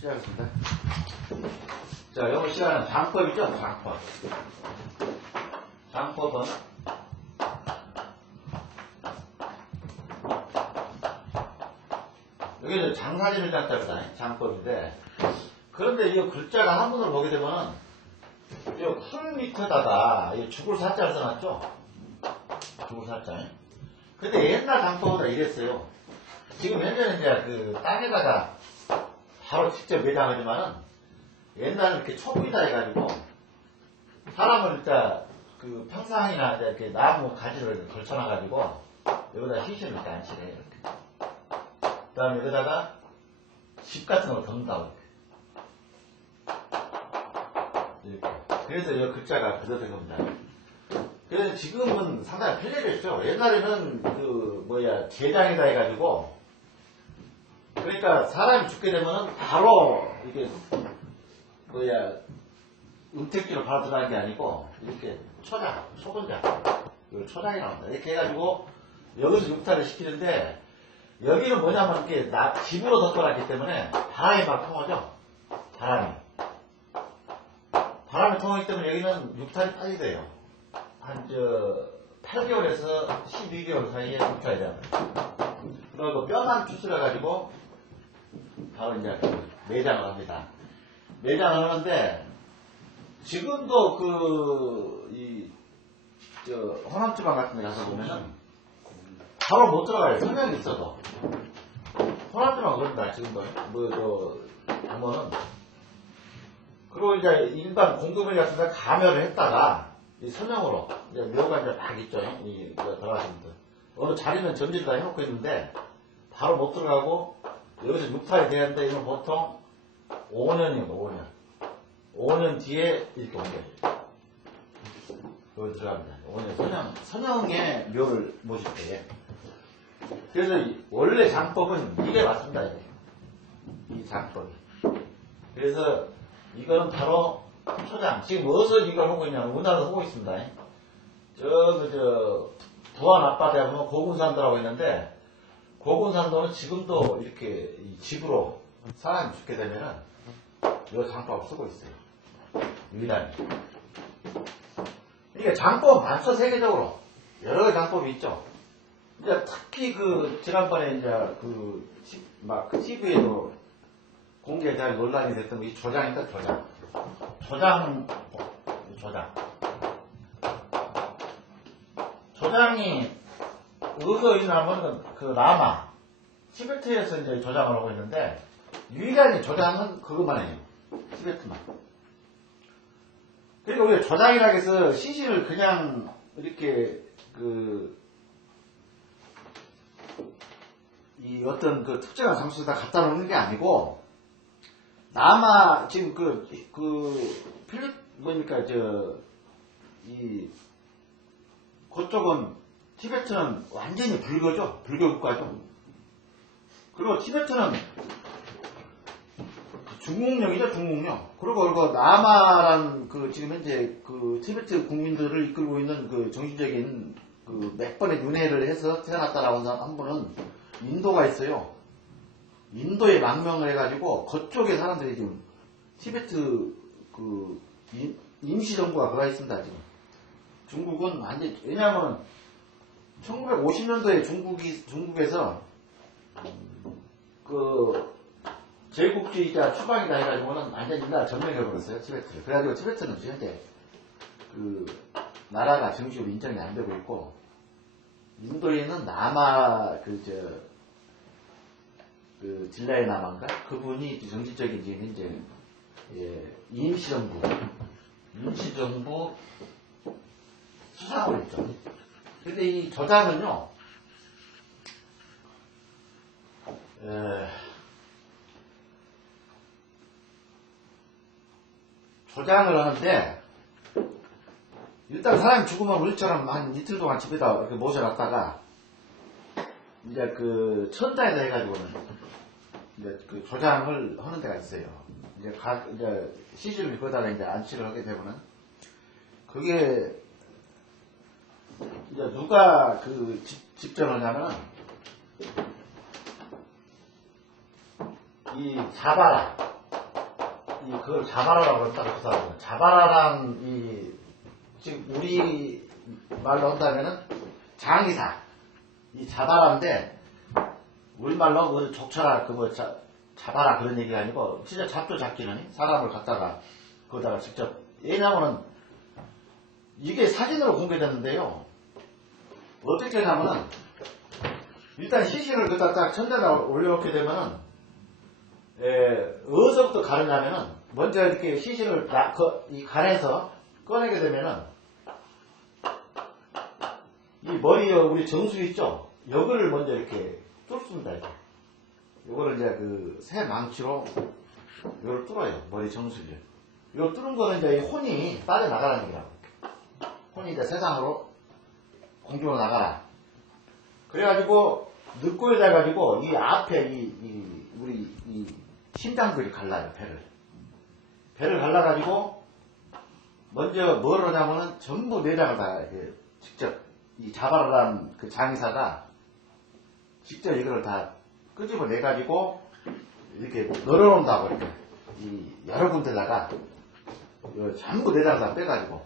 시작하겠습니다. 자, 이번 시간은 장법이죠, 장법. 장법은 여기는 장사진을 장자입니다. 장법인데, 그런데 이 글자가 한문으로 보게 되면은 풀 밑에다가 죽을 사자를 써놨죠. 죽을 사자. 근데 옛날 장법보다 이랬어요. 지금 현재는 이제 그 땅에다가 바로 직접 매장하지만은 옛날에 이렇게 초보이다 해가지고 사람을 일단 그 평상이나 이렇게 나무 가지를 걸쳐놔가지고 여기다 시신을 이렇게 안치래 이렇게. 그 다음에 여기다가 집 같은 걸 덮는다고 이렇게. 그래서 이 글자가 그려진 겁니다. 그래서 지금은 상당히 편리했죠. 옛날에는 그 제장이다 해가지고 그러니까 사람이 죽게 되면은 바로 이게 은택기로 바로 들어가는 게 아니고 이렇게 초분장 이걸 초장이라고 합니다. 이렇게 해가지고 여기서 육탈을 시키는데 여기는 뭐냐면 이렇게 집으로 덮어놨기 때문에 바람이 막 통하죠. 바람이 통하기 때문에 여기는 육탈이 빨리 돼요. 한 8개월에서 12개월 사이에 육탈이 됩니다. 그리고 뼈만 추출해가지고 바로 이제 매장을 합니다. 매장을 하는데 지금도 호남지방 같은 데 가서 보면은 바로 못 들어가요. 서명이 있어도. 호남지방 그런다 지금도. 보면은 그리고 이제 일반 공급을 같은 데 감열을 했다가 이 서명으로 이제 묘가 이제 막 있죠. 들어가신 분들. 어느 자리는 전지를 다 해놓고 있는데 바로 못 들어가고 여기서 육탈이 되는데 이건 보통 5년입니다. 5년 뒤에 이렇게 옮겨요. 여기 들어갑니다. 5년 선영의 묘를 모실 때. 그래서 원래 장법은 이게 맞습니다. 이 장법이. 그래서 이거는 바로 초장. 지금 어디서 이걸 하고 있냐면 우리나라도 하고 있습니다. 부안 앞바다에 보면 고군산도라고 있는데 고군산도는 지금도 이렇게 집으로 사람이 죽게 되면은 이 장법을 쓰고 있어요. 유일하게. 이게 장법 많죠, 세계적으로. 여러 가지 장법이 있죠. 이제 특히 지난번에 이제 TV에도 공개되어 논란이 됐던 게 조장입니다, 조장. 조장이 어디서 있냐면 라마 티베트에서 이제 조장을 하고 있는데 유일하게 조장은 그것만 해요. 티베트만. 그러니까 우리가 조장이라고 해서 시신을 그냥 이렇게 이 어떤 특정한 장소에다 갖다 놓는 게 아니고 라마 지금 그쪽은 티베트는 완전히 불교죠. 불교 국가죠. 그리고 티베트는 중국령이죠, 중국령. 그리고 라마란 지금 현재 티베트 국민들을 이끌고 있는 정신적인 몇 번의 윤회를 해서 태어났다라고 한 분은 인도가 있어요. 인도에 망명을 해가지고 그쪽에 사람들이 지금 티베트 임시정부가 들어와 있습니다, 지금. 중국은 완전히, 왜냐하면 1950년도에 중국에서 제국주의자 추방이다 해가지고는 완전히 이 나라 점령해버렸어요, 티베트를. 그래가지고 티베트는 현재 나라가 정식으로 인정이 안 되고 있고, 인도에는 라마 진라의 라마인가? 그분이 정치적인 지금 현재 임시정부 수상을 했죠. 근데 이 조장은요, 조장을 하는데 일단 사람이 죽으면 우리처럼 한 이틀 동안 집에다 이렇게 모셔놨다가 이제 천장에다 해가지고는 이제 그 조장을 하는 데가 있어요. 이제 이제 시신을 거기다가 이제 안치를 하게 되면은 그게 이제 누가 그 집전하냐면은 이 자바라, 그걸 자바라라고 했다고 그 사람은. 자바라란 지금 우리 말로 한다면은 장의사, 이 자바라인데 우리말로 그 족쳐라 잡아라 그런 얘기가 아니고 진짜 잡도 잡기는 사람을 갖다가 거기다가 직접. 왜냐면은 이게 사진으로 공개됐는데요. 어떻게 하냐면은 일단 시신을 그다 딱 천장에 올려놓게 되면은 어디서부터 가느냐면은 먼저 이렇게 시신을 이 간에서 꺼내게 되면은 이 머리에 우리 정수 있죠? 여기를 먼저 이렇게 뚫습니다. 이거를 이제 그 새 망치로 이걸 뚫어요. 머리 정수를. 이걸 뚫은 거는 이제 이 혼이 빠져나가라는 얘기라고. 혼이 이제 세상으로 공중으로 나가라. 그래가지고 늑골에다 해가지고 이 앞에 우리 심장들이 갈라요. 배를 갈라가지고 먼저 뭘 하냐면은 전부 내장을 다 직접 이 자바라란 그 장의사가 직접 이거를 다 끄집어내가지고 이렇게 널어놓는다고 이렇게 이 여러 군데다가 전부 내장을 다 빼가지고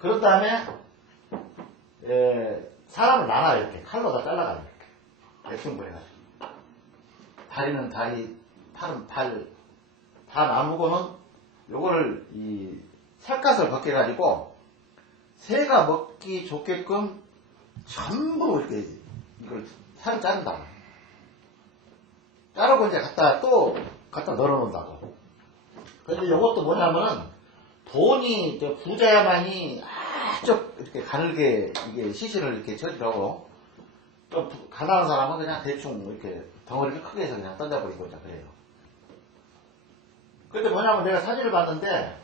그런 다음에 사람을 나눠요. 이렇게 칼로 다 잘라가지고 이렇게 대충 해가지고 다리는 다리, 팔은 팔 다 나누고는 요거를 이 살갗을 벗겨가지고 새가 먹기 좋게끔 전부 이렇게 이걸 살을 자른다. 자르고 이제 갖다 널어놓는다고. 근데 요것도 뭐냐면은 돈이 부자야만이 아주 이렇게 가늘게 이게 시신을 이렇게 처리하고 좀 가난한 사람은 그냥 대충 이렇게 덩어리를 크게 해서 그냥 던져버리고 그래요. 근데 뭐냐면 내가 사진을 봤는데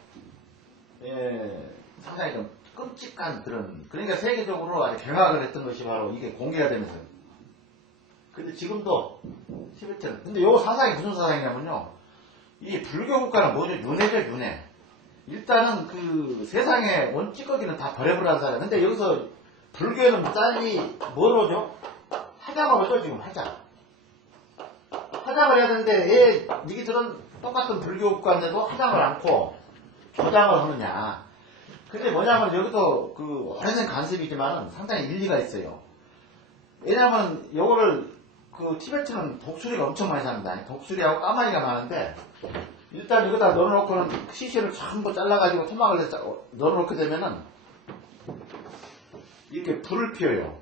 상당히 좀 끔찍한 그러니까 세계적으로 아주 경악을 했던 것이 바로 이게 공개가 되면서. 근데 지금도 티베트는. 근데 요 사상이 무슨 사상이냐면요. 이 불교 국가는 뭐죠? 윤회죠, 윤회. 일단은 그 세상의 원찌꺼기는 다 버려버리는 사람. 근데 여기서 불교에는 딸리 뭐로죠? 화장을 하죠, 지금 화장. 화장을 해야 되는데 왜 니들은 똑같은 불교 국가인데도 화장을 않고 조장을 하느냐. 근데 뭐냐면 여기도 그 오래된 관습이지만 상당히 일리가 있어요. 왜냐면 요거를 그 티베트는 독수리가 엄청 많이 삽니다. 독수리하고 까마귀가 많은데 일단 여기다 넣어놓고는 시신을 전부 잘라가지고 토막을 넣어놓게 되면은 이렇게 불을 피워요.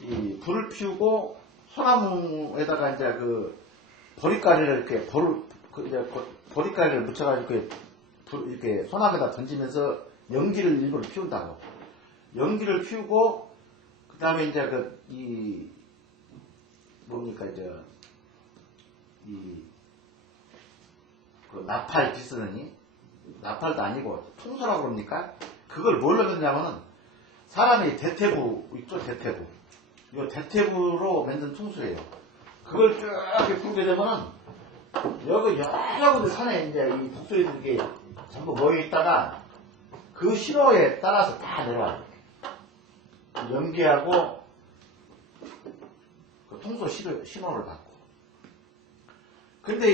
이 불을 피우고 소나무에다가 이제 그 보리가리를 이렇게 보리가리를 묻혀가지고 이렇게 소나무에다 던지면서 연기를 일부러 피운다고. 연기를 피우고 그 다음에 이제 그 나팔 비쓰느니 나팔도 아니고 통소라고 그럽니까? 그걸 뭘로 넣냐면은 사람이 대퇴부 있죠, 대퇴부. 이 대퇴부로 만든 통수예요. 그걸 쭉 이렇게 풀게 되면은 여기 여러 군데 산에 이제 이 독수리들이 전부 모여 있다가 그 신호에 따라서 다 내려와요. 연기하고 그 통수 신호를 받고. 근데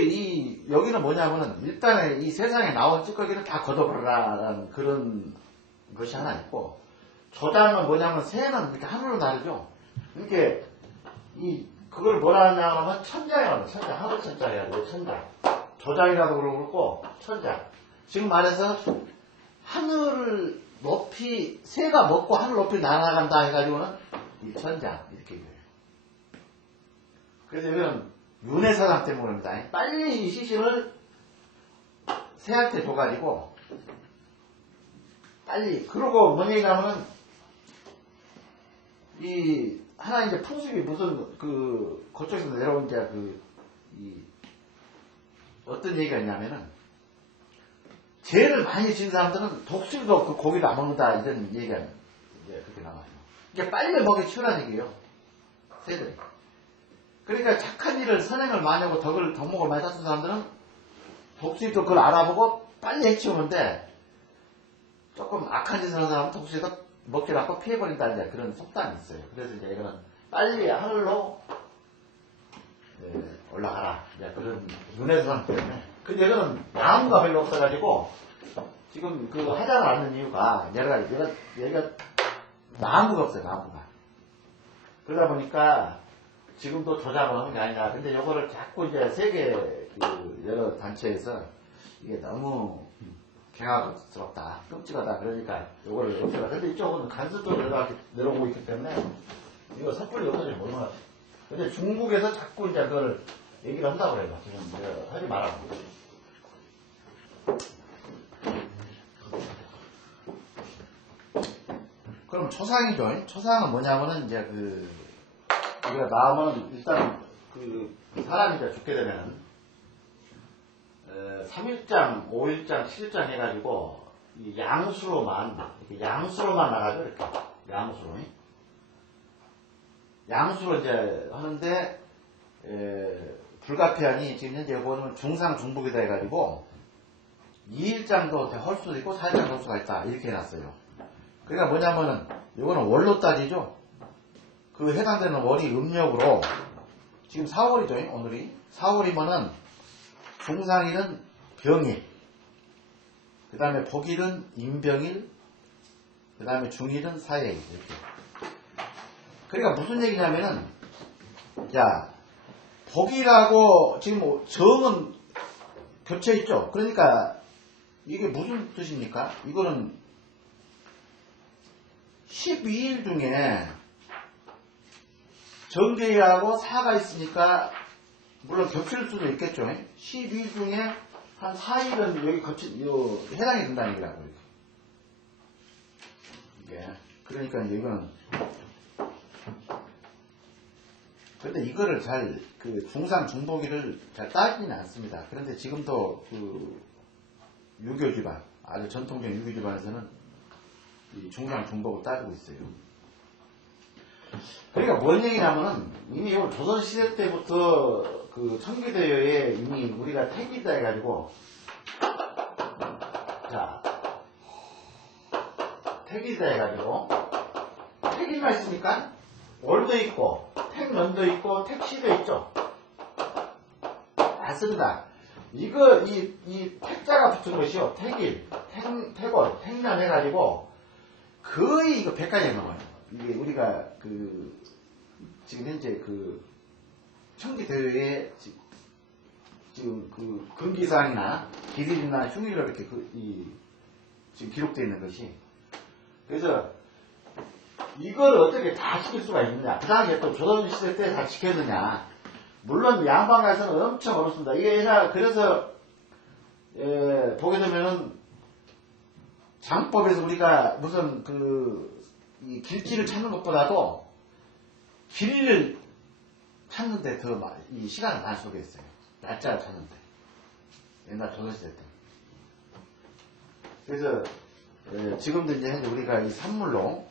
여기는 뭐냐면은 일단은 이 세상에 나온 찌꺼기는 다 걷어버려라라는 그런 것이 하나 있고, 조장은 뭐냐면 새는 이렇게 하늘로 다르죠. 이렇게 그걸 뭐라 하냐면 천장이라고. 천장, 하늘 천장이라고. 천장. 조장이라도 그러고 천장. 지금 말해서 하늘을 높이, 새가 먹고 하늘 높이 날아간다 해가지고는 이 천장 이렇게 얘기해요. 그래서 이건 윤회사상 때문입니다. 빨리 이 시신을 새한테 줘가지고 빨리. 그러고 뭔 얘기냐면은 하나 이제 풍습이 무슨 그쪽에서 내려온 이제 어떤 얘기가 있냐면은 죄를 많이 진 사람들은 독수리도 그 고기를 안 먹는다 이런 얘기가 이제 그렇게 나와요. 이게 빨리 먹이 치우라는 얘기예요. 새들이. 그러니까 착한 일을 선행을 많이 하고 덕목을 많이 땄던 사람들은 독수리도 그걸 알아보고 빨리 해치우는데 조금 악한 짓을 하는 사람은 독수리가 먹질 않고 피해버린다 이제 그런 속담이 있어요. 그래서 이제 이거는 빨리 하늘로 올라가라 이제 그런 눈에서 하기 때문에. 근데 이거는 나무가 별로 없어가지고 지금 그 하자를 않는 이유가 여러 가지 얘가 나무가 없어요. 나무가. 그러다 보니까 지금도 조작을 하는 게 아니라 근데 요거를 자꾸 이제 세계 그 여러 단체에서 이게 너무 경악스럽다, 끔찍하다 그러니까 요거를 없애라. 근데 이쪽은 간섭적으로 내려오고 있기 때문에 이거 섣불리 없어지면 못 나가죠. 근데 중국에서 자꾸 이제 그걸 얘기를 한다고 그래요. 지금 하지 말라고. 그럼 초상이죠. 초상은 뭐냐면은 이제 우리가 나오면 일단 사람이 이제 죽게 되면은 3일장, 5일장, 7일장 해가지고 이 양수로만 나가죠. 이렇게 양수로 이제 하는데 불가피하니 지금 현재 보면 중상 중복이다 해가지고 2일장도 할 수도 있고 4일장도 할 수가 있다 이렇게 해놨어요. 그러니까 뭐냐면은 이거는 월로 따지죠. 그 해당되는 월이 음력으로 지금 4월이죠. 오늘이 4월이면은 중상일은 병일, 그 다음에 복일은 임병일, 그 다음에 중일은 사해일 이렇게. 그러니까 무슨 얘기냐면은 자 복일하고 지금 정은 겹쳐 있죠. 그러니까 이게 무슨 뜻입니까? 이거는 12일 중에 정제일하고 사가 있으니까 물론 겹칠 수도 있겠죠. 12일 중에 한 4일은 여기 해당이 된다는 얘기라고. 이게. 그러니까 이거는. 그런데 이거를 중상 중복일을 잘 따지지는 않습니다. 그런데 지금도 유교 집안, 아주 전통적인 유교 집안에서는 이 중상 중복을 따지고 있어요. 그러니까 뭔 얘기냐면은 이미 조선시대 때부터 청기대여에 이미 우리가 택이다 해가지고 택이다 해가지고 택일만 있으니까 월도 있고 택년도 있고 택시도 있죠. 맞습니다. 이 택자가 붙은 것이요. 택일, 택월, 택년 해가지고 거의 이거 100가지가 넘어요. 이게 우리가 지금 현재 청기대회에 지금 금기사항이나 기일이나 흉일로 이렇게 지금 기록되어 있는 것이. 그래서 이걸 어떻게 다 지킬 수가 있느냐. 그 당시에 또 조선시대 때 다 지켰느냐. 물론 양반가에서는 엄청 어렵습니다. 이게 그래서 보게 되면은 장법에서 우리가 무슨 이 길지를 찾는 것보다도 길을 찾는데 더 이 시간을 많이 소비했어요. 날짜를 찾는데. 옛날 조선시대 때. 그래서 지금도 이제 우리가 이 산물로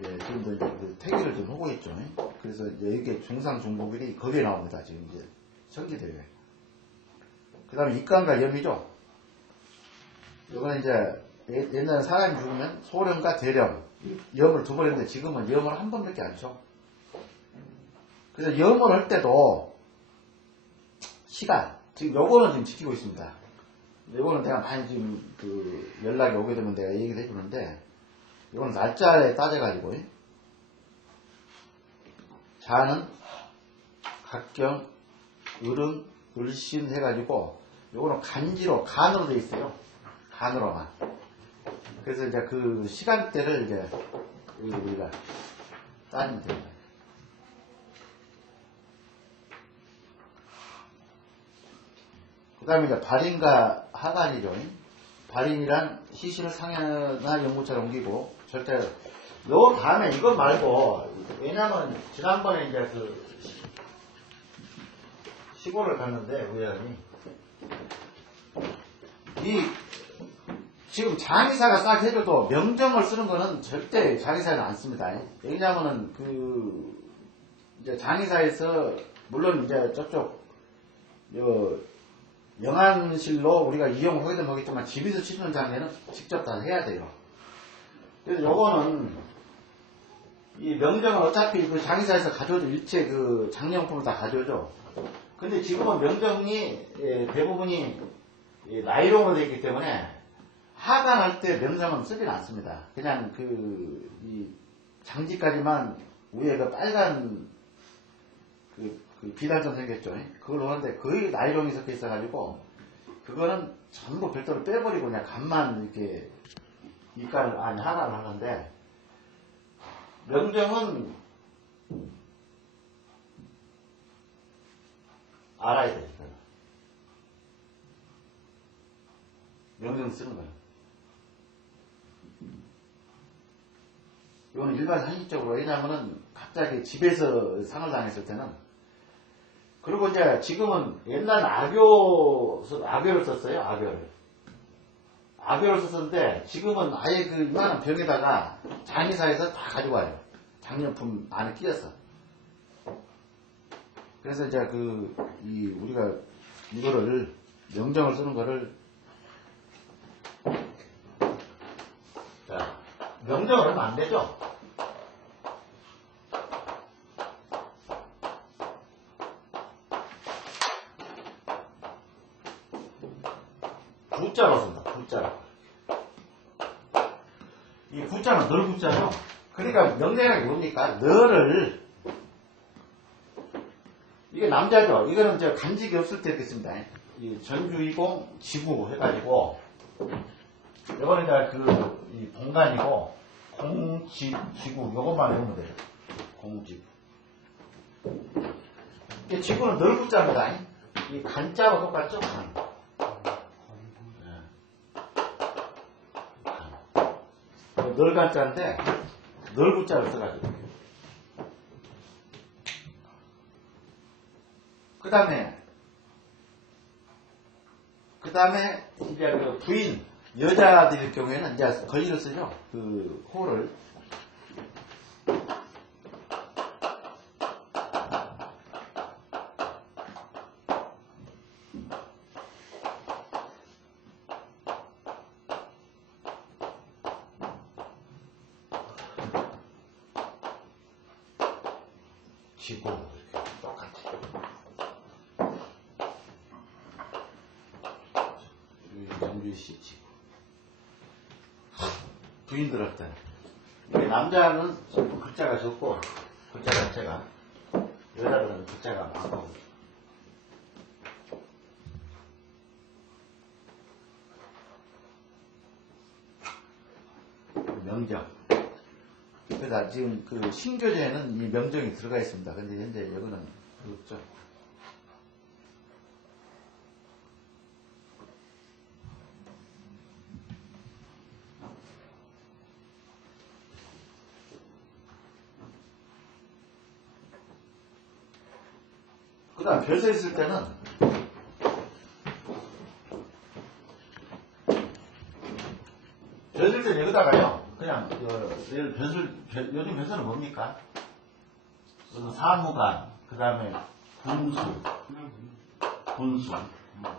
지금도 이제 태기를 좀 하고 있죠. 그래서 이제 이게 중상 중복일이 거기에 나옵니다. 지금 이제 청기대회. 그 다음에 입간과 염이죠. 이거는 이제 옛날에 사람이 죽으면 소령과 대령, 염을 두 번 했는데 지금은 염을 한 번밖에 안 쳐. 그래서 염을 할 때도 시간, 지금 요거는 지금 지키고 있습니다. 요거는 내가 많이 지금 연락이 오게 되면 내가 얘기를 해주는데, 이거는 날짜에 따져가지고, 자는 각경, 을음, 을신 해가지고, 요거는 간으로 돼 있어요. 간으로만. 그래서 이제 그 시간대를 이제 우리가 따지면 됩니다. 그 다음에 이제 발인과 하간이죠. 발인이란 시신을 상해나 연구차로 옮기고, 절대, 요 다음에 이거 말고, 왜냐면 지난번에 이제 시골을 갔는데, 우연히, 지금 장의사가 싹 해줘도 명정을 쓰는 거는 절대 장의사는 안 씁니다. 왜냐하면은 이제 장의사에서 물론 이제 저쪽 영안실로 우리가 이용하기도 하겠지만 집에서 치는 장례는 직접 다 해야 돼요. 그래서 요거는 이 명정은 어차피 그 장의사에서 가져오죠. 일체 그 장례용품을 다 가져오죠. 근데 지금은 명정이 대부분이 나이롱으로 되어 있기 때문에 하관할 때 명정은 쓰진 않습니다. 그냥 이 장지까지만 위에 그 빨간 그 비단점 생겼죠. 그걸 하는데 거의 나이롱이 섞여 있어가지고 그거는 전부 별도로 빼버리고 그냥 간만 이렇게 입가를 하관을 하는데 명정은 알아야 돼. 명정 쓰는 거예요. 이거는 일반 상식적으로 왜냐하면은 갑자기 집에서 상을 당했을 때는 그리고 이제 지금은 옛날 악교를 썼어요. 악교를 썼었는데 지금은 아예 그 이만한 병에다가 장의사에서 다 가져와요. 장례품 안에 끼었어. 그래서 이제 우리가 이거를 명정을 쓰는 거를 자 명정을 하면 안 되죠. 구자로 쓴다. 구자로. 이 구자는 널 구자죠. 그러니까 명정이라는 게 뭡니까? 너를 이게 남자죠. 이거는 저 간직이 없을 때 있습니다. 이 전주이공 지구 해가지고 이거는 이제 이 공간이고 공지구 요것만 외우면 돼요. 공지구. 이 지구는 널 구자입니다. 이 간자와 똑같죠? 간. 널 간자인데 널 구자를 써가지고. 그 다음에 이제 그 부인 여자들일 경우에는 이제 걸리를 쓰죠. 그 호를 지고 이렇게 똑같이 전주시 지고 부인들한테 남자는 글자가 적고 글자 자체가 여자들은 글자가 많고 명정. 그래서 지금 그 신교재에는 이 명정이 들어가 있습니다. 근데 현재 여기는 없죠. 그 다음 벼슬 있을 때는 벼슬 때는 여기다가요. 그냥 요즘 벼슬은 뭡니까? 사무관, 그 다음에 군수,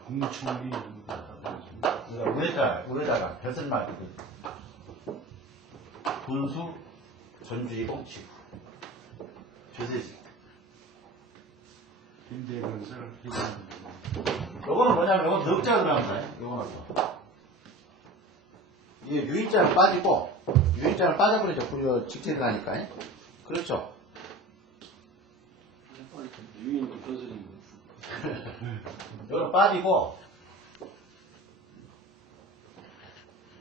공충이 우에다가 벼슬만 군수, 전주이공, 지구 벼슬 있을 때. 빈대건설 해주는 요거는 뭐냐면 요건 넉자가 들어갑니다. 요거는 이게 유인자는 빠지고 유인자는 빠져버리죠. 불이 직진이 가니까. 그렇죠. 유인도 벼슬인 요거는 빠지고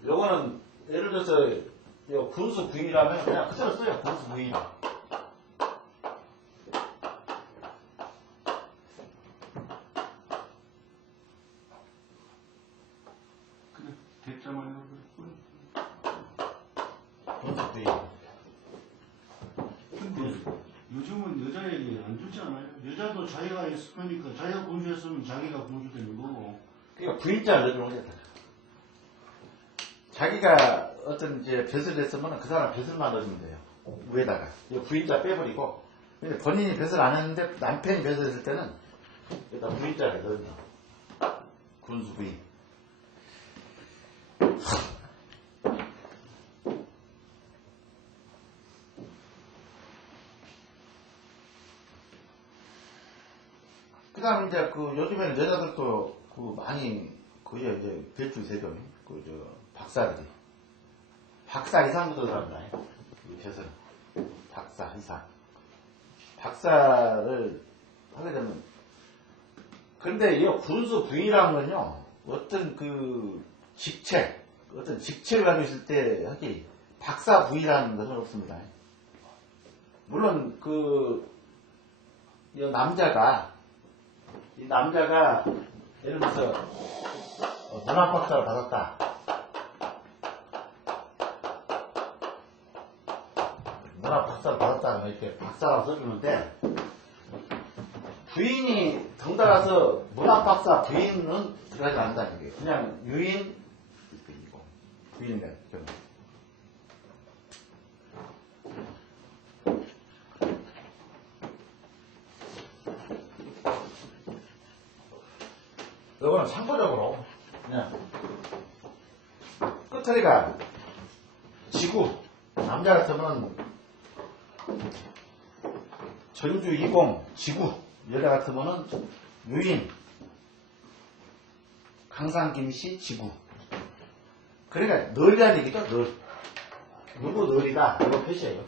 요거는 예를 들어서 요 군수 부인이라면 그냥 그대로 써요. 군수 부인. 대자만 해도 군수 부인. 근데 요즘은 여자에게 안 주지 않아요? 여자도 자기가 했으니까 자기가 군주했으면 자기가 군주 되는 거고. 그러니까 부인자를 넣어주는 거죠. 자기가 어떤 이제 벼슬을 했으면 그 사람 벼슬만 넣어주면 돼요. 위에다가. 이 부인자 빼버리고 근데 본인이 벼슬 안 했는데 남편이 벼슬 했을 때는 일단 부인자를 넣는다. 군수 부인. 그 다음 이제 그 요즘에는 여자들도 그 많이 거의 이제 대출 세죠. 그 박사들이. 박사 이상부터 들어간다. 이 벼슬은. 박사 이상. 박사를 하게 되면 근데 이 군수 부인이라는 건요 어떤 그 직책 어떤 직책을 가지고 있을 때 하기 박사 부인이라는 것은 없습니다. 물론 이 남자가 예를 들어서 문학 박사를 받았다. 문학 박사를 받았다 이렇게 박사라고 써주는데 부인이 덩달아서 문학 박사 부인은 들어가지 않는다는 게 그냥 유인 부인이다 경우. 이거는 참고적으로 그냥 끝처리가 지구 남자 같으면 전주 이공 지구 여자 같으면은 유인 강산 김씨 지구 그러니까 널이라는 얘기죠. 널 누구 널이다 이거 표시예요.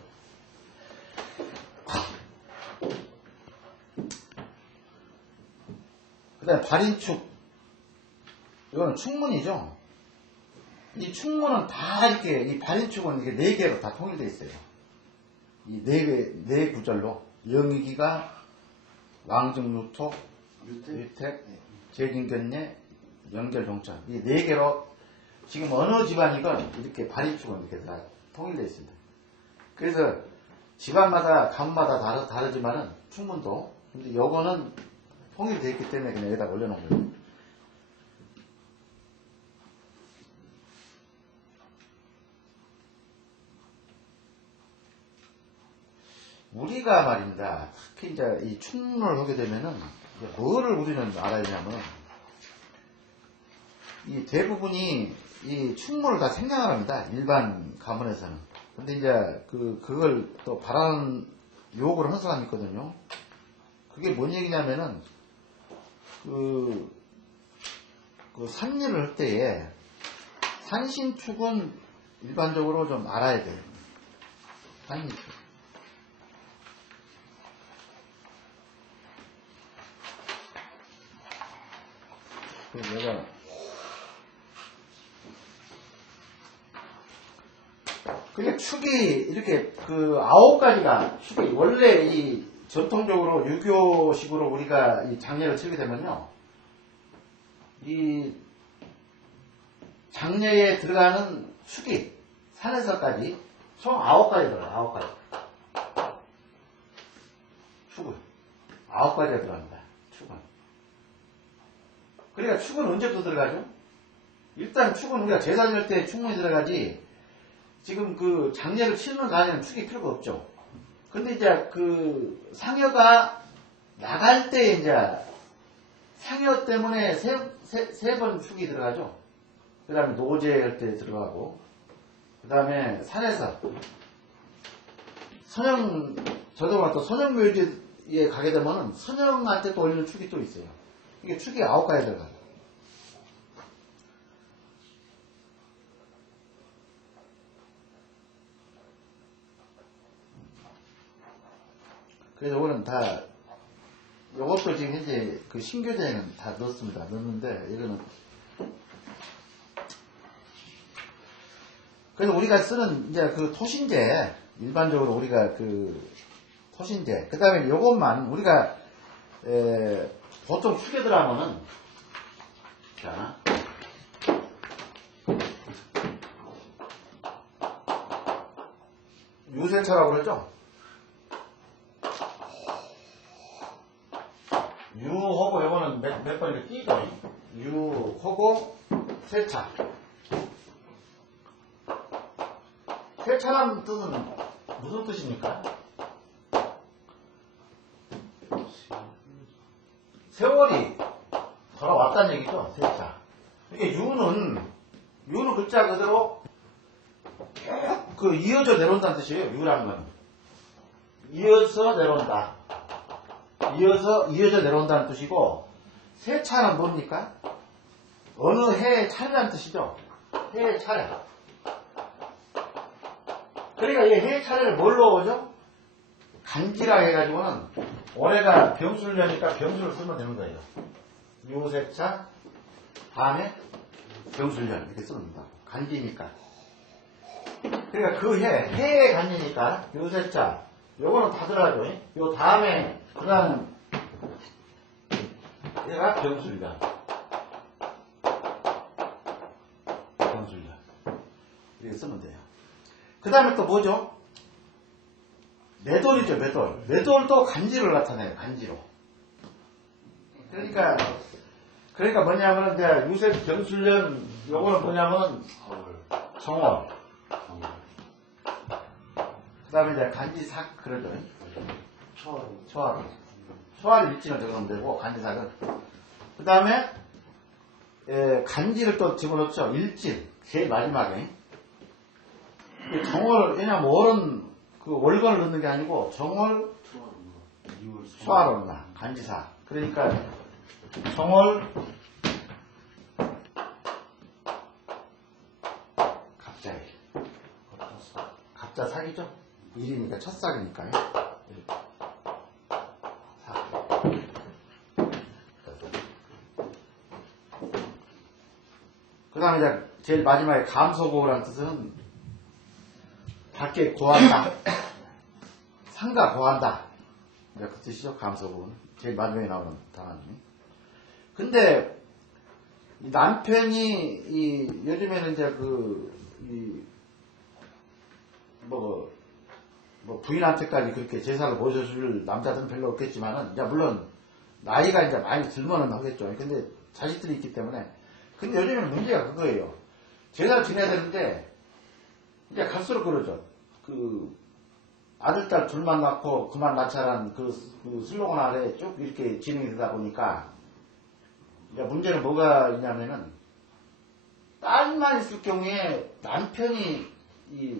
그 다음에 발인축 이거는 충문이죠. 이 충문은 다 이렇게 이 발인축은 이게 4개로 다 통일되어 있어요. 이 4 구절로 영의기가 왕정유토 유택 제긴견례 연결종천 이 4개로 지금 어느 집안이건 이렇게 발인축은 이렇게 다 통일되어 있습니다. 그래서 집안마다 가문마다 다르지만은 충문도 근데 요거는 통일되어 있기 때문에 그냥 여기다 올려놓은 거예요. 우리가 말입니다. 특히 이제 이 충문을 하게 되면은 뭐를 우리는 알아야 되냐면 이 대부분이 이 충문을 다 생략을 합니다. 일반 가문에서는. 근데 이제 그걸 또 바라는 요구를 하는 사람이 있거든요. 그게 뭔 얘기냐면은 그 산일을 할 때에 산신축은 일반적으로 좀 알아야 돼요. 산신축. 그래서 내가 그게 축이 이렇게 9가지가 축이 원래 이 전통적으로 유교식으로 우리가 이 장례를 치게 되면요. 이 장례에 들어가는 축이 산에서까지 총 9가지 들어가요. 9가지. 축을. 9가지가 들어갑니다. 축은. 그러니까 축은 언제부터 들어가죠? 일단 축은 우리가 제사 지낼 때 충분히 들어가지 지금 그 장례를 치르는 간에는 축이 필요가 없죠. 근데 이제 그 상여가 나갈 때 이제 상여 때문에 세 번 축이 들어가죠. 그 다음에 노제할 때 들어가고 그 다음에 산에서 저도 또 선영묘지에 가게 되면은 선영한테 또 올리는 축이 또 있어요. 이게 축이 9가지 들어가요. 그래서 오늘은 다 요것도 지금 현재 그 신교재에는 다 넣었습니다. 넣었는데 이거는 그래서 우리가 쓰는 이제 그 토신제 일반적으로 우리가 그 토신제 그 다음에 요것만 우리가 보통 축에 들어가면은 자 유세차라고 그러죠. 유하고 요거는 몇 번 이렇게 끼죠. 유하고 세차. 세차라는 뜻은 무슨 뜻입니까? 세월이 돌아왔다는 얘기죠. 세차. 이게 유는 글자 그대로 그 이어져 내려온다는 뜻이에요. 유라는 건. 이어서 내려온다. 이어져 내려온다는 뜻이고, 세차는 뭡니까? 어느 해의 차례라는 뜻이죠. 해의 차례. 그러니까 이 해의 차례를 뭘로 오죠? 간지라 해가지고는 올해가 병술년이니까 병술을 쓰면 되는 거예요. 유세차, 다음에 병술년 이렇게 씁니다. 간지니까. 그러니까 그 해의 간지니까 유세차, 요거는 다 들어가죠. 요 다음에 그 다음 얘가 병술년. 병술년 이렇게 쓰면 돼요. 그 다음에 또 뭐죠? 매돌이죠. 매돌도 간지를 나타내요. 간지로. 그러니까 뭐냐면은 이제 유세 병술년 요거는 뭐냐면은 정월. 그 다음에 이제 간지삭 그러죠. 초월 일진을 적으면 되고 간지삭은. 그 다음에 간지를 또 집어넣죠. 일진 제일 마지막에. 정월 왜냐면 월은 그 월간을 넣는 게 아니고 정월 초하론나 간지사. 그러니까 정월 갑자삭이죠. 일이니까 첫삭이니까요. 그 다음에 이제 제일 마지막에 감소고라는 뜻은 밖에 고한다. 상가 고한다. 그 뜻이죠. 감소고는. 제일 마지막에 나오는 단어는. 근데 남편이 요즘에는 이제 부인한테까지 그렇게 제사를 보여줄 남자들은 별로 없겠지만은, 이제 물론 나이가 이제 많이 들면은 하겠죠. 근데 자식들이 있기 때문에. 근데 요즘에는 문제가 그거예요. 제사를 지내야 되는데 이제 갈수록 그러죠. 아들, 딸 둘만 낳고 그만 낳자란 그 슬로건 아래 쭉 이렇게 진행이 되다 보니까, 이제 문제는 뭐가 있냐면은, 딸만 있을 경우에 남편이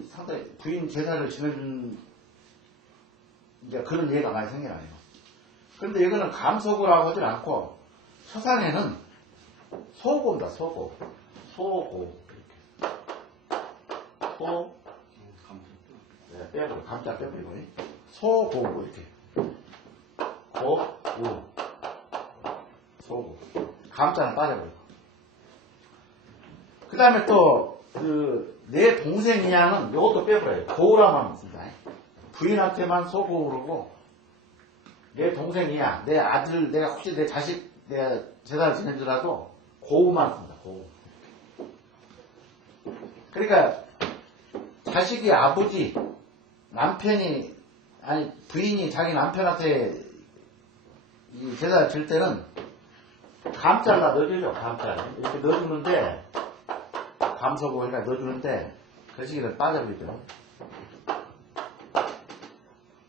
상당히 부인 제사를 지내준, 이제 그런 예가 많이 생겨나요. 그런데 이거는 감소고라고 하질 않고, 서산에는 소고입니다. 소고. 네, 빼고, 감자 빼버리고, 소고, 이렇게. 소고. 감자는 빠져버리고. 그 다음에 또, 내 동생이냐는 요것도 빼버려요. 고우라만 씁니다. 부인한테만 소고 그러고, 내 동생이야, 내 아들, 내가 혹시 내 자식, 내가 제사를 지내더라도 고우만 씁니다. 고우. 그러니까, 자식이 아버지, 남편이, 아니, 부인이 자기 남편한테 이 제사를 질 때는 감자를 넣어주죠. 감자를. 이렇게 넣어주는데, 감소고 해가 넣어주는데, 그 시기는 빠져버리죠.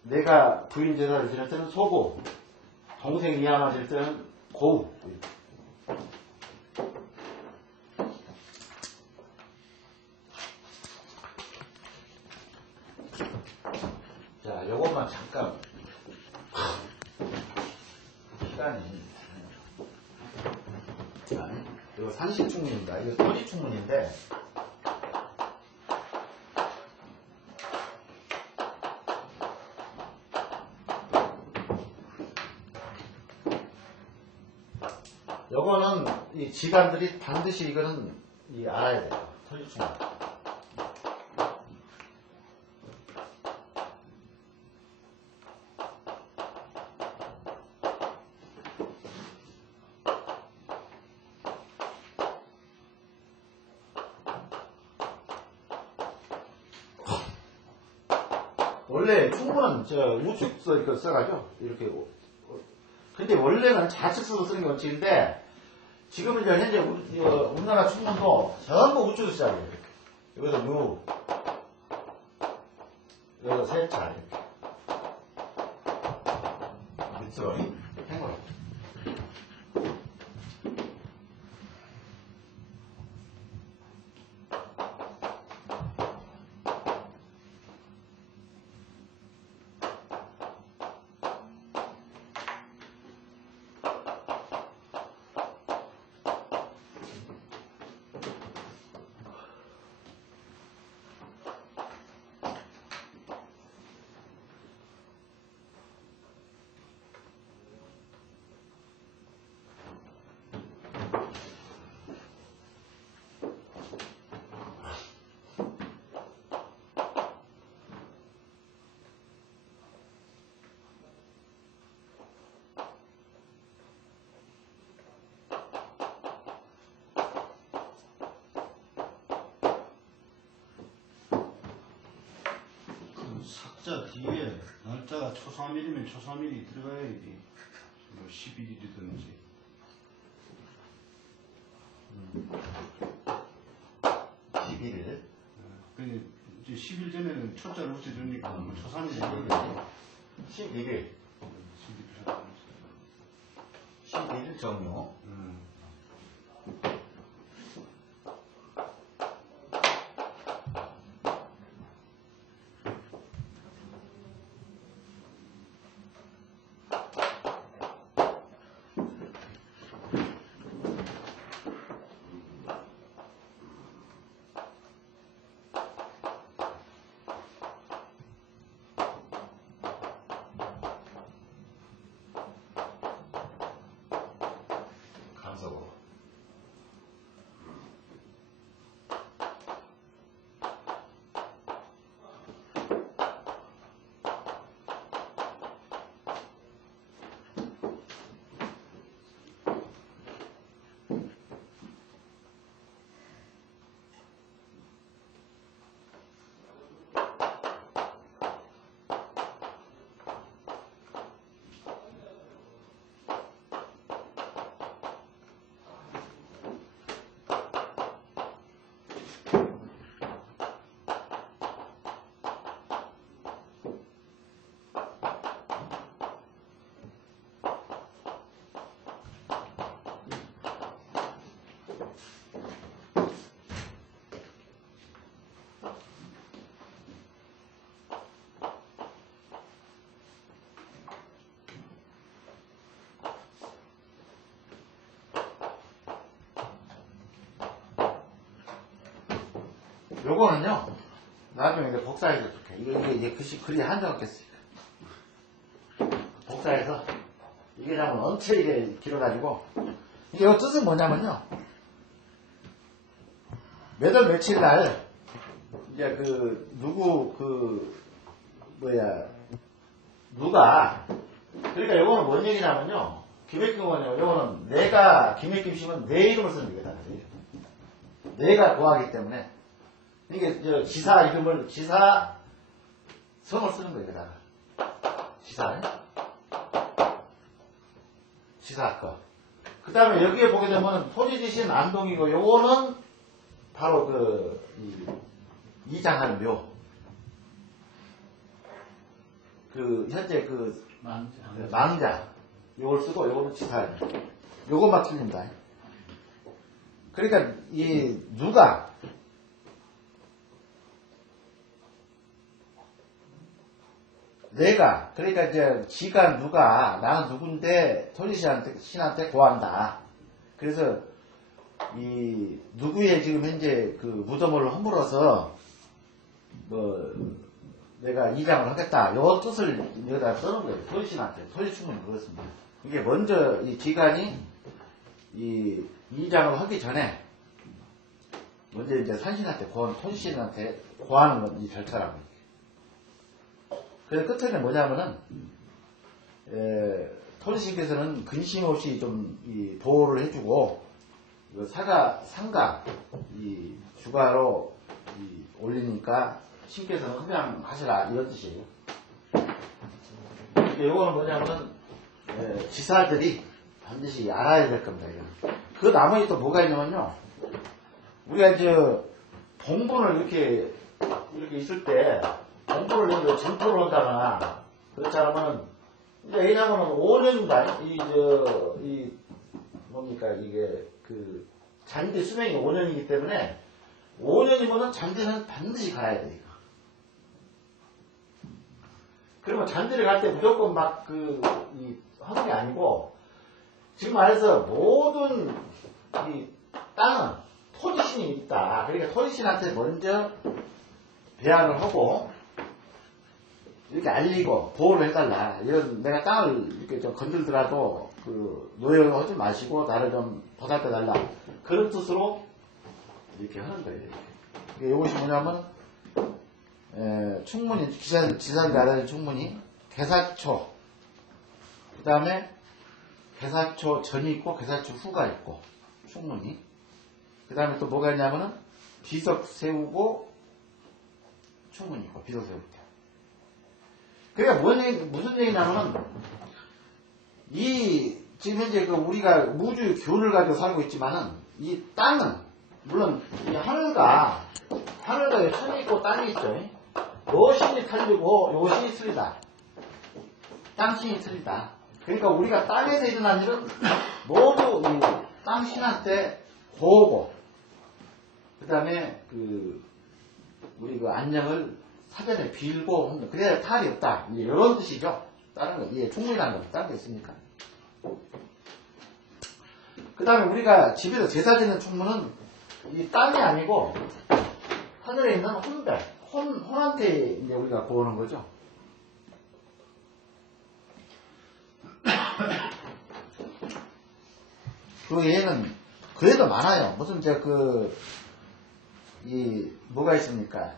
내가 부인 제사를 지낼 때는 소고, 동생 이하만 질 때는 고우. 자, 요것만 잠깐. 시간이. 자, 이거 상식충문입니다. 이거 토지충문인데, 요거는 이 지간들이 반드시 이거는 알아야 돼요. 토지충문. 원래 충분은 우측서 이렇게 써가죠. 이렇게. 근데 원래는 좌측서로 쓰는 게 원칙인데, 지금은 이제 현재 우리나라 충문도 전부 우측으로 시작해요. 이렇게. 여기서 여기서 세차 이렇게. 밑으로, 행으로. 숫자 뒤에 날짜가 초3일이면 초3일이 들어가야지. 뭐 11일이든지. 11일. 근데 이제 10일 전에는 초자를 붙여주니까 뭐 초3일이 11일. 11일 정요. 간섭으로. 요거는요, 나중에 이제 복사해서 줄게. 이게 이제 글이 한정없겠으니까. 복사해서, 이게 자면 엄청 이게 길어가지고, 이게 뜻은 뭐냐면요, 몇 월 며칠 날, 이제 누가, 그러니까 요거는 뭔 얘기냐면요, 김해김은요, 요거는 내가, 김해김 씨는 내 이름을 쓰는 얘기다. 내가 구하기 때문에, 이게 지사 이름을 지사 성을 쓰는 거예요. 여기다가 지사 거. 그 다음에 여기에 보게 되면 토지지신 안동이고 요거는 바로 이장한 묘. 현재 망자 요걸 쓰고 요거는 지사예요. 요것만 틀린다. 그러니까 누가 내가, 그러니까 이제 지가 나는 누군데 토지신한테 고한다. 그래서 누구의 지금 현재 무덤을 허물어서 내가 이장을 하겠다. 요 뜻을 여기다 써는 거예요. 토지신한테. 토지충분이 그렇습니다. 이게 먼저 이 지간이 이장을 하기 전에 먼저 이제 산신한테 토지신한테 고하는 건 이 절차라고. 그래서 끝에는 뭐냐면은, 토지신께서는 근심 없이 좀, 보호를 해주고, 상가, 주가로, 올리니까, 신께서는 흡양하시라, 이런 뜻이에요. 이거는 뭐냐면은, 지사들이 반드시 알아야 될 겁니다, 이거. 그 나머지 또 뭐가 있냐면요, 우리가 이제, 봉분을 이렇게 있을 때, 공부를 전토를 한다거나, 그렇지 않으면, 이제 왜냐면은 5년인가, 뭡니까, 이게, 잔디 수명이 5년이기 때문에, 5년이면은 잔디는 반드시 가야 돼, 이거. 그러면 잔디를 갈 때 무조건 하는 게 아니고, 지금 말해서 모든, 땅은 토지신이 있다. 그러니까 토지신한테 먼저 배양을 하고, 이렇게 알리고 보호를 해달라. 이런 내가 땅을 이렇게 좀 건들더라도 노역하지 마시고 나를 좀 보살펴달라. 그런 뜻으로 이렇게 하는 거예요. 이것이 뭐냐면 충문이 지사들이 알아야 될 충문이 개사초, 그 다음에 개사초 전이 있고 개사초 후가 있고 충문이, 그 다음에 또 뭐가 있냐면은 비석 세우고 충문이 있고 비석 세울 때. 그러니까 무슨 얘기냐면은, 지금 현재 우리가 무주의 기운을 가지고 살고 있지만은, 이 땅은, 물론, 이 하늘과 천이 있고 땅이 있죠. 요 신이 틀리고, 요 신이 틀리다. 땅신이 틀리다. 그러니까 우리가 땅에서 일어난 일은 모두 이 땅신한테 보고, 그 다음에 우리 안녕을 사전에 빌고, 그래야 탈이 없다. 이런 뜻이죠. 다른 거, 충분이라는 거, 다른 게 있습니까? 그 다음에 우리가 집에서 제사 지는 충무는 이 땅이 아니고, 하늘에 있는 혼한테 이제 우리가 구하는 거죠. 그 얘는 그래도 많아요. 무슨 뭐가 있습니까?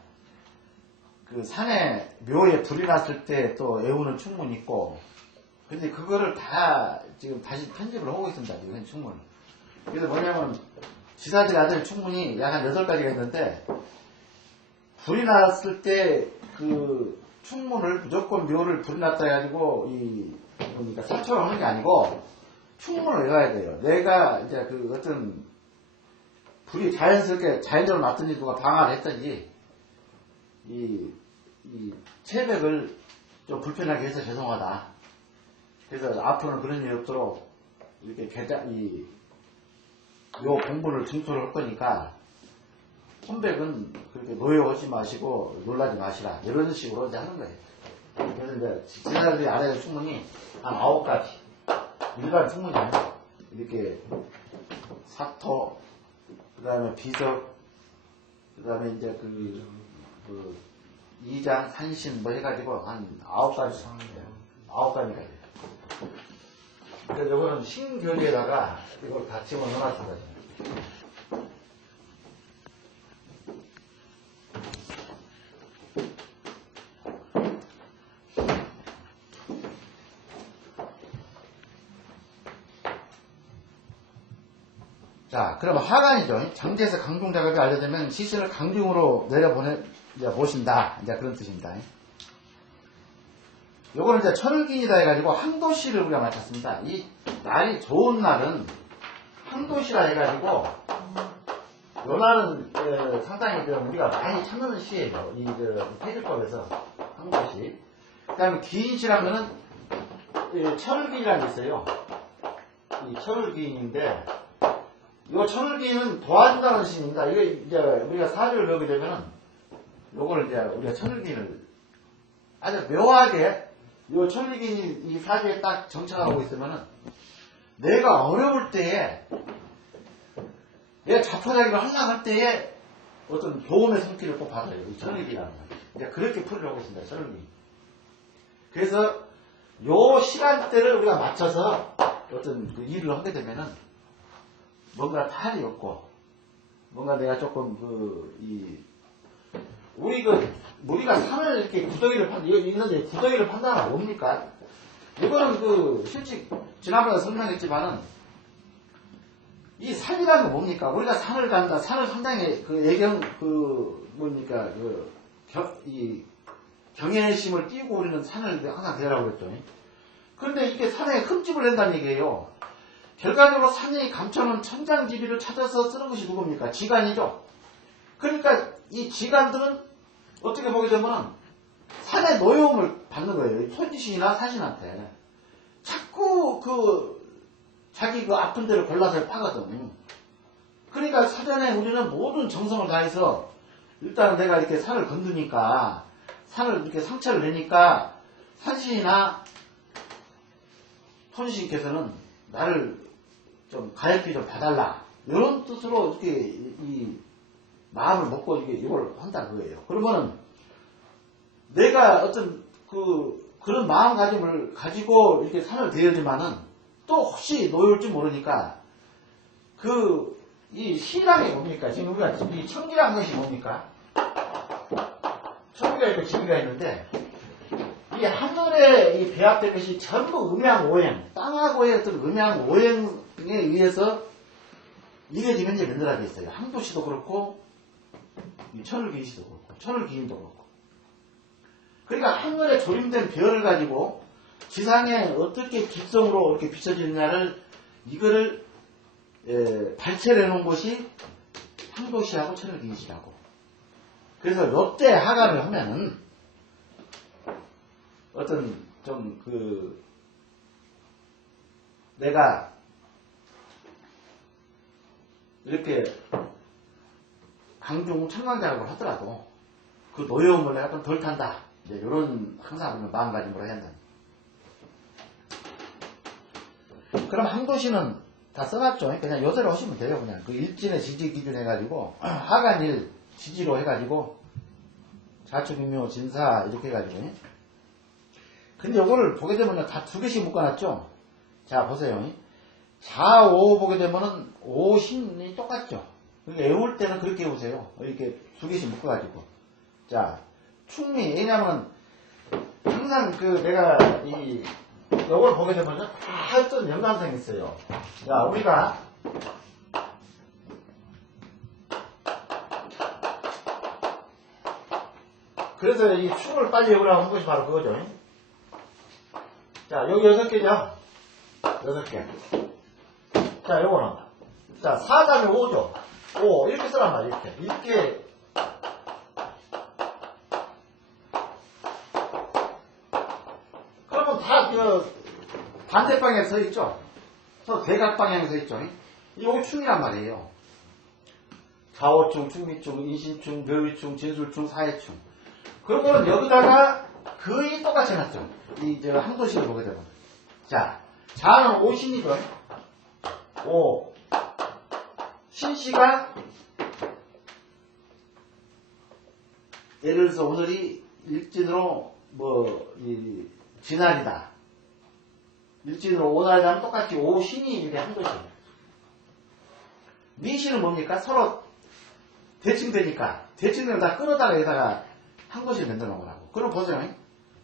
산에 묘에 불이 났을 때 또 애우는 충문이 있고, 근데 그거를 다 지금 다시 편집을 하고 있습니다. 이건 충문. 그래서 뭐냐면 지사들 아들 충문이 약 한 8가지가 있는데, 불이 났을 때 충문을 무조건 묘를 불이 났다 해가지고 그러니까 사초를 하는 게 아니고 충문을 외워야 돼요. 내가 이제 어떤 불이 자연적으로 났든지 누가 방해를 했든지 이 체백을 좀 불편하게 해서 죄송하다. 그래서 앞으로는 그런 일이 없도록 이렇게 요 공부를 증토를 할 거니까 혼백은 그렇게 노여하지 마시고 놀라지 마시라. 이런 식으로 이제 하는 거예요. 그래서 이제 지사들이 알아야 될 충문이 한 9가지. 일반 충문이 아니에요. 이렇게 사토, 그 다음에 비석, 그 다음에 이제 이장, 산신 뭐 해가지고 한 9가지. 9가지가 돼요. 그래서 이거는 신교리에다가 이걸 다 집어넣어놨습니다. 자, 그러면 하간이죠. 장제에서 강중 작업이 알려되면 시신을 강중으로 보신다. 이제 그런 뜻입니다. 요거는 이제 천을기이다 해가지고 항도시를 우리가 맡았습니다. 이 날이 좋은 날은 항도시라 해가지고, 요 날은 상당히 우리가 많이 찾는 시예요. 태질법에서 항도시. 그 다음에 기인시라면은 천을기인이라는 게 있어요. 이 천을기인인데, 이 천을기인은 도와준다는 뜻입니다. 이게 이제 우리가 사주를 배우게 되면은 요거를 이제 우리가 천을기인을 아주 묘하게 요 천을기인이 이 사주에 딱 정착하고 있으면은 내가 어려울 때에 내가 자포자기를 하려고 할 때에 어떤 도움의 손길을 꼭 받아요. 이 천을기라는 거. 이제 그렇게 풀이를 하고 있습니다. 천을기. 그래서 요 시간대를 우리가 맞춰서 어떤 일을 하게 되면은 뭔가 탈이 없고, 뭔가 내가 조금 우리가 산을 이렇게 있는데 구더기를 판단하면 뭡니까? 이거는 실제, 지난번에 설명했지만은, 이 산이라는 건 뭡니까? 우리가 산을 간다, 산을 상당히 경외심을 띄우고 우리는 산을 항상 대하라고 그랬죠. 그런데 이게 산에 흠집을 낸다는 얘기예요. 결과적으로 산이 감춰놓은 천장지비를 찾아서 쓰는 것이 누굽니까? 지간이죠. 그러니까 이 지간들은 어떻게 보게 되면 산의 노여움을 받는 거예요. 손지신이나 사신한테. 자꾸 자기 아픈 데를 골라서 파거든. 그러니까 사전에 우리는 모든 정성을 다해서 일단 내가 이렇게 산을 건드니까, 산을 이렇게 상처를 내니까 산신이나 손신께서는 나를 좀 가엾게 좀 봐달라. 이런 뜻으로 이렇게 이 마음을 먹고 이걸 한다 그거예요. 그러면은 내가 어떤 그런 마음가짐을 가지고 이렇게 산을 대하지만은 또 혹시 놓일지 모르니까 이 신이라는 게 뭡니까? 지금 우리가 이 청기라는 것이 뭡니까? 청기가 있고 지기가 있는데 이 하늘에 이 배합된 것이 전부 음양오행, 땅하고의 어떤 음양오행에 의해서 이게 지금 현재 만들어져 있어요. 항도시도 그렇고, 이 천을기인시도 그렇고, 천을기인도 그렇고. 그러니까 하늘에 조림된 별을 가지고 지상에 어떻게 깊성으로 이렇게 비춰지느냐를 이거를 발췌를 해놓은 곳이 항도시하고 천을기시라고. 그래서 요때 하관을 하면은 어떤 좀 내가 이렇게 강중 청강 작업을 하더라도 그 노여움을 내가 좀 덜 탄다. 이제 이런 항상 마음가짐으로 해야 한다. 그럼 항도시는 다 써놨죠. 그냥 요새로 하시면 돼요. 그냥 그 일진의 지지 기준 해가지고 하간일 지지로 해가지고 자축인묘 진사 이렇게 해가지고. 근데 요거를 보게 되면 다 두 개씩 묶어놨죠. 자 보세요. 좌오 보게 되면은 오신이 똑같죠. 그러니까 외울 때는 그렇게 해보세요. 이렇게 두 개씩 묶어가지고. 자 충미 왜냐면 항상 내가 요걸 보게 되면은 다 어떤 연관성이 있어요. 자 우리가 그래서 이 충을 빨리 외우라고 한 것이 바로 그거죠. 자 여기 6개죠. 6개. 자 요거는 자 4다음에 5죠. 5 이렇게 쓰란 말이에요. 이렇게 그러면 다 반대 방향에 서 있죠. 서 대각 방향에 서 있죠. 이거 충이란 말이에요. 좌오충, 충미충, 인신충, 묘위충, 진술충, 사해충. 그러면 여기다가 거의 똑같이 해놨죠. 항도식을 보게 되면. 자, 자는 오신이죠. 오. 신씨가 예를 들어서 오늘이 일진으로 진날이다. 일진으로 오날이다 하면 똑같이 오신이 이렇게 항도식. 미신은 뭡니까? 서로 대칭되니까 대칭되면 다 끊어다가 여기다가 항도식을 만들어 놓은 거라고. 그럼 보세요.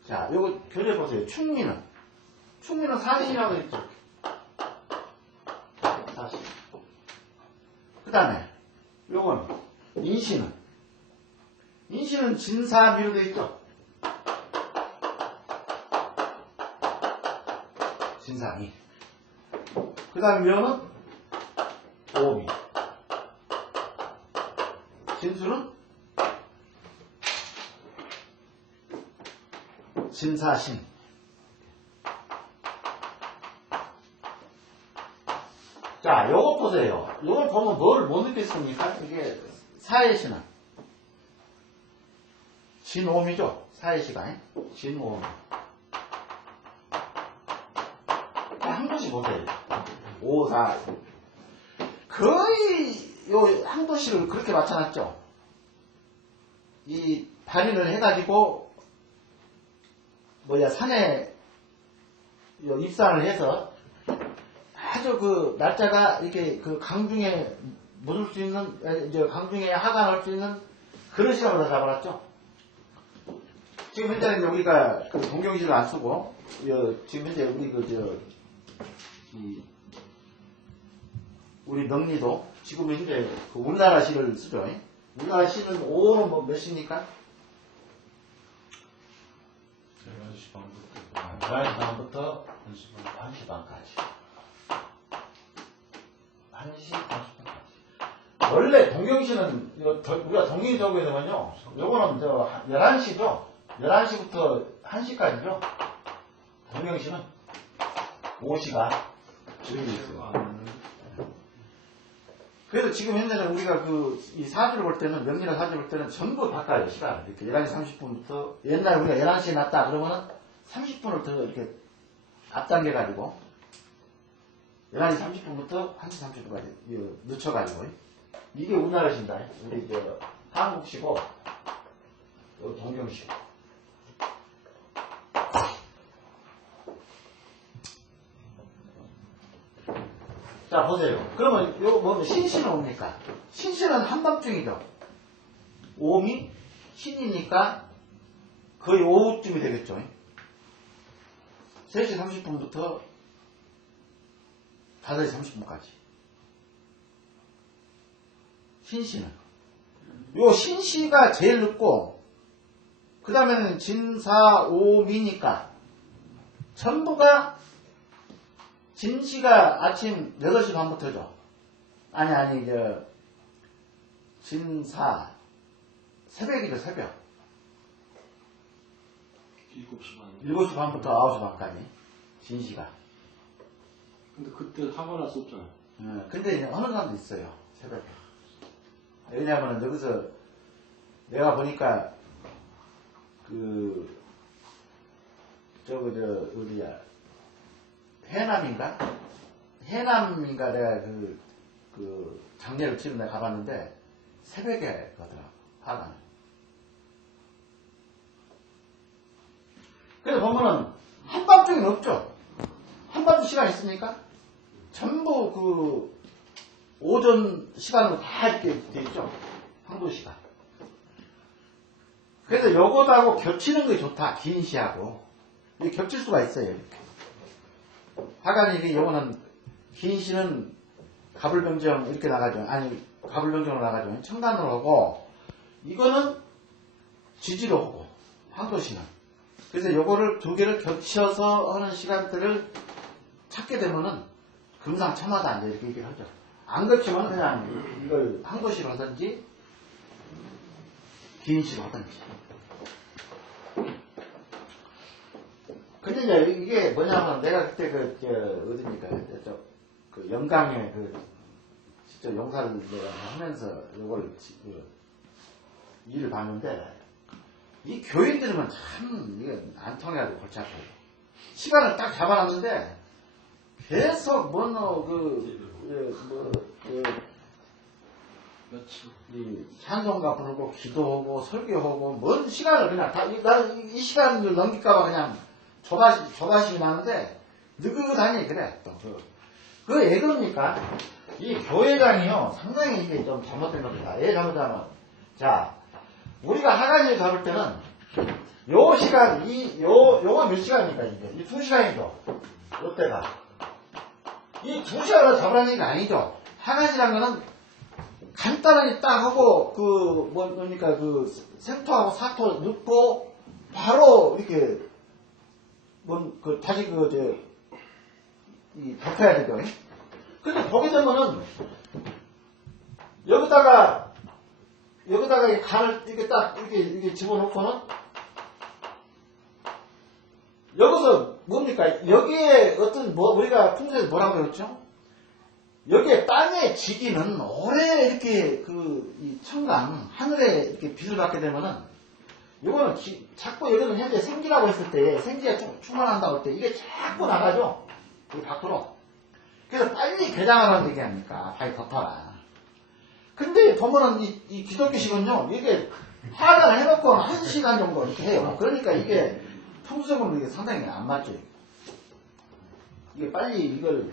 자, 요거 교재 보세요. 충미는 사신이라고 했죠. 사신. 그 다음에 요건 인신은 진사미로 되어 있죠. 진사미. 그 다음에 묘는 오미. 진수는 진사신. 자, 요거 보세요. 요걸 보면 뭘 못 느꼈습니까? 이게 사해시는 진오미죠. 사해시가 진오미. 항도시 보세요. 5, 4. 거의 요 항도시를 그렇게 맞춰놨죠. 이 발인을 해가지고 산에 입산을 해서 아주 날짜가 이렇게 강중에 묻을 수 있는 강중에 하강할 수 있는 그런 시간으로 잡아놨죠. 지금 현재는 여기가 동경시를 안 쓰고 지금 현재 우리 명리도 지금 현재 우리나라 시를 쓰죠. 우리나라 시는 5는 몇 시입니까? 11시 반부터 1시 반까지. 1시 30분까지. 원래 동경시는 우리가 동경시 적용해 되면요. 요거는 11시죠. 11시부터 1시까지죠. 동경시는 5시가 정해져 있어요. 그래서 지금 현재는 우리가 이 사주를 볼 때는, 명리나 사주를 볼 때는 전부 바꿔요, 시간. 이렇게 11시 30분부터, 옛날에 우리가 11시에 났다 그러면은 30분을 더 이렇게 앞당겨가지고, 11시 30분부터 1시 30분까지 늦춰가지고, 이게 우리나라 시입니다. 우리 한국시고, 동경시. 자, 보세요. 그러면 요거 신시는 뭡니까? 신시는 한밤중이죠. 오음이 신이니까 거의 오후쯤이 되겠죠. 3시 30분부터 5시 30분까지. 신시는. 요 신시가 제일 늦고, 그 다음에는 진사오미니까 전부가 진시가 아침 8시 반부터죠. 아니 진사 새벽이죠. 새벽 7시 반. 7시 반부터 9시 반까지 진시가. 근데 그때 화가 났었잖아요. 근데 이제 어느 사람도 있어요. 새벽에. 왜냐하면 여기서 내가 보니까 어디야 해남인가 내가 장례를 치러 내가 가봤는데 새벽에 가더라고. 화가. 그래서 보면은 한밤중에는 없죠. 한밤중 시간 있습니까? 전부 오전 시간으로 다 이렇게 돼 있죠. 항도 시간. 그래서 요거하고 겹치는 게 좋다. 긴 시하고. 이게 겹칠 수가 있어요. 이렇게. 하간이 요거는 긴 시는 가불병정 이렇게 나가죠. 아니 가불병정으로 나가죠. 청간으로 하고 이거는 지지로 하고 항도시는. 그래서 요거를 두 개를 겹쳐서 하는 시간대를 찾게 되면은 금상첨화다 이제 이렇게 얘기를 하죠. 안 겹치면 그냥 이걸 항도시로 하든지 긴 시로 하든지. 근데 이제 이게 뭐냐면 내가 그때 어디니까 영광에 직접 용사를 내가 하면서 요걸 일을 봤는데 이 교인들은 참 이게 안 통해가지고 골치 아파요. 시간을 딱 잡아놨는데 계속 이 찬송가 부르고 기도하고 설교하고 뭔 시간을 그냥 나는 이 시간을 넘길까봐 그냥 조바심이 나는데 느긋하니 그래. 또 그 왜 그럽니까? 이 교회장이요 상당히 이게 좀 잘못된 겁니다. 왜 잘못하면 자 우리가 하간을 잡을 때는 요 시간 요거 몇 시간입니까 이게? 이 2시간이죠. 요때가 이 2시간을 잡으라는 게 아니죠. 하간이라는 거는 간단하게 딱 하고 뭡니까 생토하고 사토 넣고 바로 이렇게 다시 덮어야 되죠. 근데 보게 되면은 여기다가 이 간을 이렇게 딱 이렇게 집어넣고는 여기서 뭡니까 여기에 어떤 우리가 풍수에서 뭐라고 그랬죠? 여기에 땅의 지기는 오래 이렇게 이 청강 하늘에 이렇게 빛을 받게 되면은 이거는 자꾸 여기는 현재 생기라고 했을 때 생기가 충만한다고 할 때 이게 자꾸 나가죠. 이 밖으로. 그래서 빨리 개장하라는 얘기 아닙니까? 빨리 덮어라. 근데 보면은 이 기독교식은요 이게 하간을 해놓고 1시간 정도 이렇게 해요. 그러니까 이게 풍수적으로 이게 상당히 안 맞죠. 이게 빨리 이걸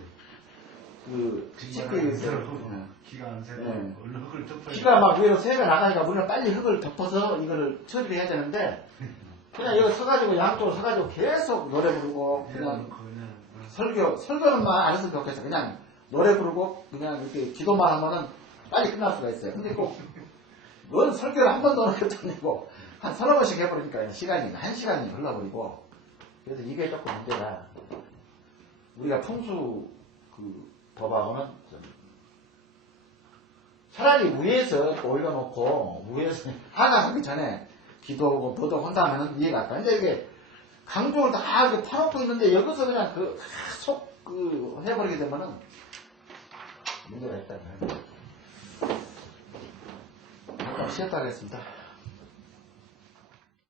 체크해 있어요. 기가 안 새고 흙을 덮어야 비가 막 위로 새가 나가니까 우리는 빨리 흙을 덮어서 이거를 처리를 해야 되는데 그냥 여기 서가지고 양쪽으로 서가지고 계속 노래 부르고 그냥 설교는 막 안 했으면 좋겠어. 그냥 노래 부르고 그냥 이렇게 기도만 하면은 빨리 끝날 수가 있어요. 근데 넌 설교를 한 번도 안 했다고 한 서너 번씩 해버리니까 시간이 1시간이 흘러버리고 그래서 이게 조금 문제다. 우리가 풍수 법하고는 차라리 위에서 올려놓고 위에서 하강하기 전에 기도하고 도덕한다면 이해가 안 가. 근데 이게 강종을 다 이렇게 파놓고 있는데 여기서 그냥 계속 해버리게 되면은 문제가 있다. 잠깐 쉬었다 하겠습니다.